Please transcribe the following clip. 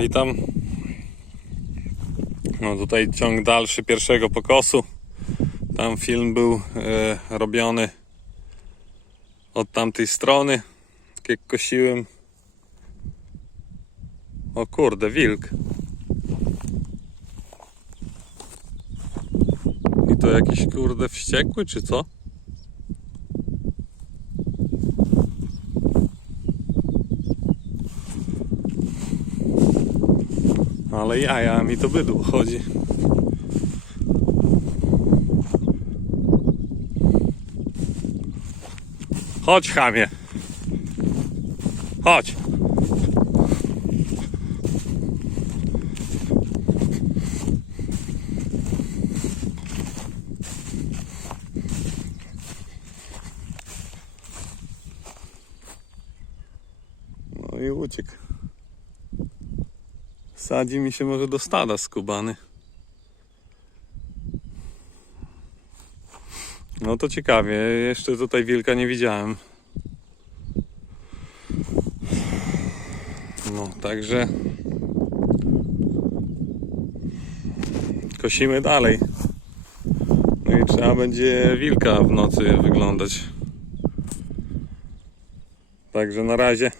Witam. No tutaj ciąg dalszy pierwszego pokosu. Tam film był e, robiony od tamtej strony, jak kosiłem. O kurde, wilk. I to jakiś kurde wściekły, czy co? Ale jaja mi to bydło chodzi. Chodź, chamie. Chodź. No i uciekł. Sadzi mi się może do stada skubany. No to ciekawie, jeszcze tutaj wilka nie widziałem. No, także kosimy dalej. No i trzeba będzie wilka w nocy wyglądać. Także na razie